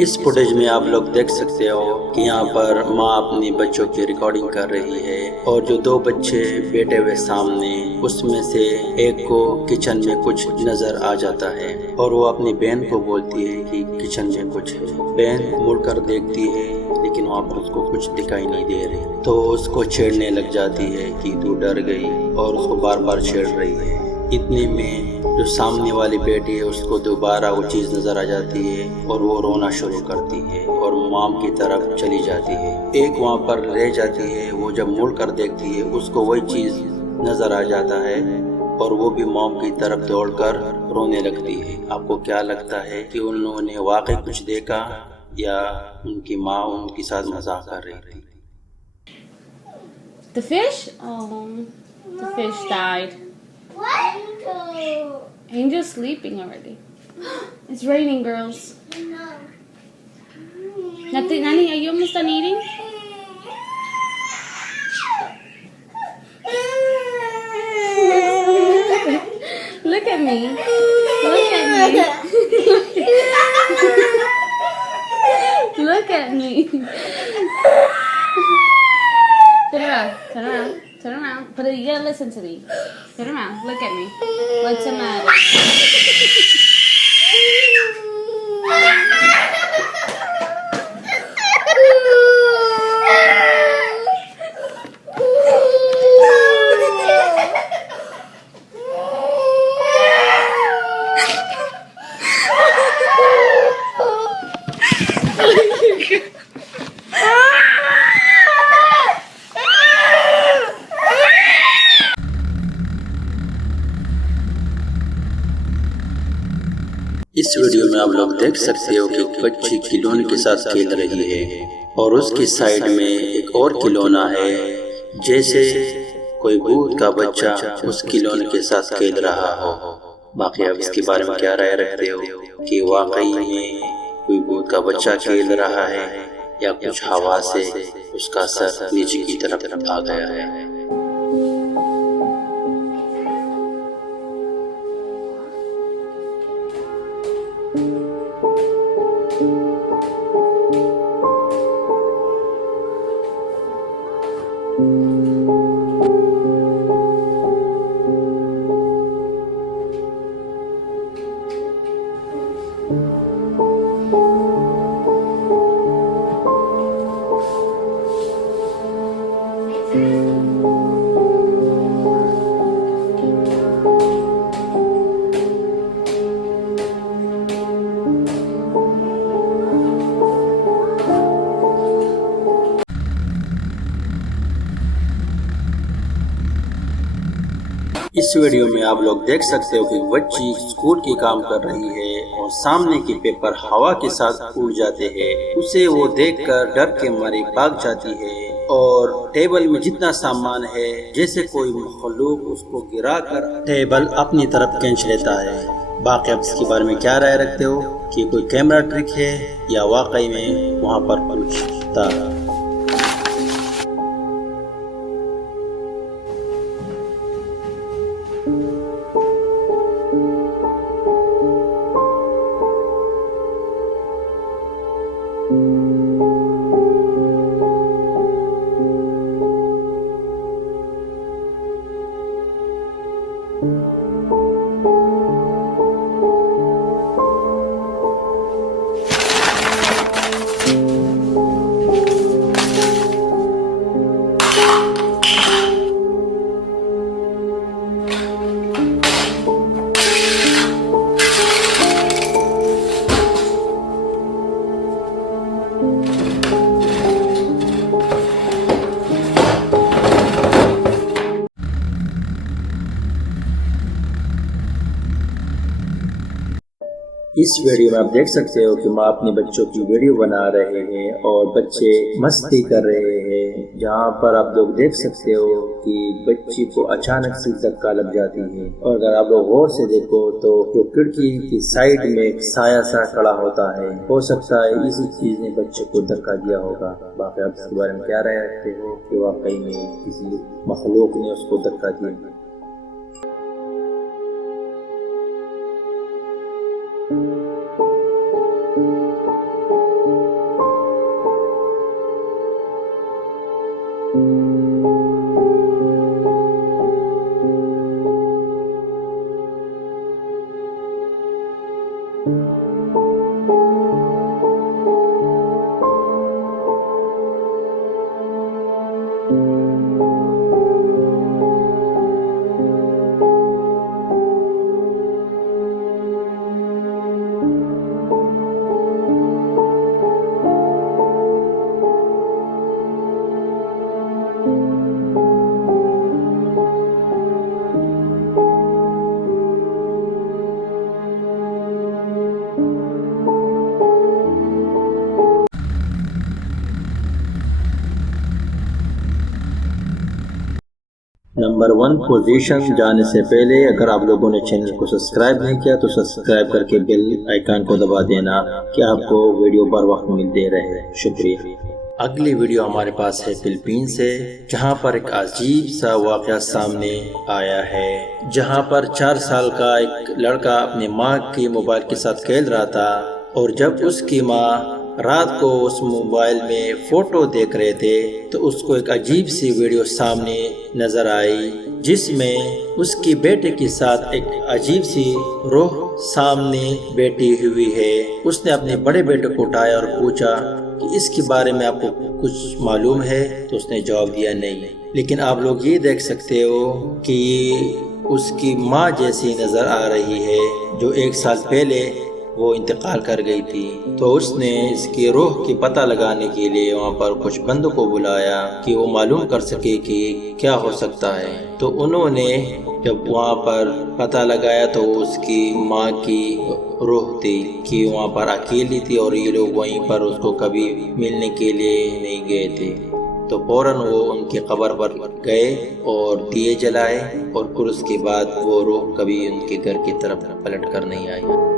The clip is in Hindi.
इस फुटेज में आप लोग देख सकते हो कि यहाँ पर माँ अपनी बच्चों की रिकॉर्डिंग कर रही है और जो दो बच्चे बैठे हुए सामने उसमें से एक को किचन में कुछ नजर आ जाता है और वो अपनी बहन को बोलती है कि किचन में कुछ है। बहन मुड़कर देखती है लेकिन वहाँ पर उसको कुछ दिखाई नहीं दे रही, तो उसको छेड़ने लग जाती है कि तू डर गई और उसको बार बार छेड़ रही है। इतने में जो सामने वाली बेटी है उसको दोबारा वो चीज़ नज़र आ जाती है और वो रोना शुरू करती है और मॉम की तरफ चली जाती है। एक वहाँ पर रह जाती है, वो जब मुड़ कर देखती है उसको वही चीज़ नज़र आ जाता है और वो भी मॉम की तरफ दौड़कर रोने लगती है। आपको क्या लगता है कि उन लोगों ने वाकई कुछ देखा या उनकी माँ उनके साथ मजाक कर रही थी? The fish? Oh, the fish died. What? Angel's sleeping already. It's raining, girls. No. Nothing, Nani, are you almost done eating? Look at me. Look at me. Look at me. Turn around. Turn around. Turn around. But you gotta listen to me. Turn around. Look at me. What's the matter? इस वीडियो में आप लोग देख सकते हो कि बच्ची खिलौने के साथ खेल रही है और उसकी साइड में एक और खिलौना है, जैसे कोई भूत का बच्चा उस खिलौने के साथ खेल रहा हो। बाकी आप इसके बारे में क्या राय रखते हो कि वाकई में कोई भूत का बच्चा खेल रहा है या कुछ हवा से उसका सर नीचे की तरफ आ गया है? इस वीडियो में आप लोग देख सकते हो कि बच्ची स्कूल की काम कर रही है और सामने के पेपर हवा के साथ उड़ जाते हैं। उसे वो देखकर डर के मारे भाग जाती है और टेबल में जितना सामान है जैसे कोई मखलूक उसको गिराकर टेबल अपनी तरफ खींच लेता है। बाकी आप इसके बारे में क्या राय रखते हो कि कोई कैमरा ट्रिक है या वाकई में वहाँ पर कुछ था? इस वीडियो में आप देख सकते हो कि माँ अपने बच्चों की वीडियो बना रहे हैं और बच्चे मस्ती कर रहे हैं। जहाँ पर आप लोग देख सकते हो कि बच्ची को अचानक से धक्का लग जाती है और अगर आप लोग गौर से देखो तो जो खिड़की की साइड में एक साया सा खड़ा होता है, हो सकता है इसी चीज ने बच्चे को धक्का दिया होगा। बाकी आप इसके बारे में क्या राय रखते हो कि वाकई में किसी मखलूक ने उसको धक्का दिया? नंबर 1 पोजीशन जाने से पहले अगर आप लोगों ने चैनल को सब्सक्राइब नहीं किया तो सब्सक्राइब करके बेल आइकन को दबा देना कि आपको वीडियो बर वक्त मिलते रहे। शुक्रिया। अगली वीडियो हमारे पास है फिलीपीन से, जहां पर एक अजीब सा वाक़या सामने आया है, जहां पर 4 साल का एक लड़का अपनी माँ की मोबाइल के साथ खेल रहा था और जब उसकी माँ रात को उस मोबाइल में फोटो देख रहे थे तो उसको एक अजीब सी वीडियो सामने नजर आई, जिसमें उसकी बेटे के साथ एक अजीब सी रूह सामने बैठी हुई है। उसने अपने बड़े बेटे को उठाया और पूछा कि इसके बारे में आपको कुछ मालूम है, तो उसने जवाब दिया नहीं। लेकिन आप लोग ये देख सकते हो कि ये उसकी माँ जैसी नजर आ रही है जो 1 साल पहले वो इंतकाल कर गई थी। तो उसने इसकी रूह की पता लगाने के लिए वहाँ पर कुछ बंदों को बुलाया कि वो मालूम कर सके कि क्या हो सकता है। तो उन्होंने जब वहाँ पर पता लगाया तो उसकी माँ की रूह थी कि वहाँ पर अकेली थी और ये लोग वहीं पर उसको कभी मिलने के लिए नहीं गए थे। तो फौरन वो उनकी कब्र पर गए और दिए जलाए और फिर उसके बाद वो रूह कभी उनके घर की तरफ पलट कर नहीं आई।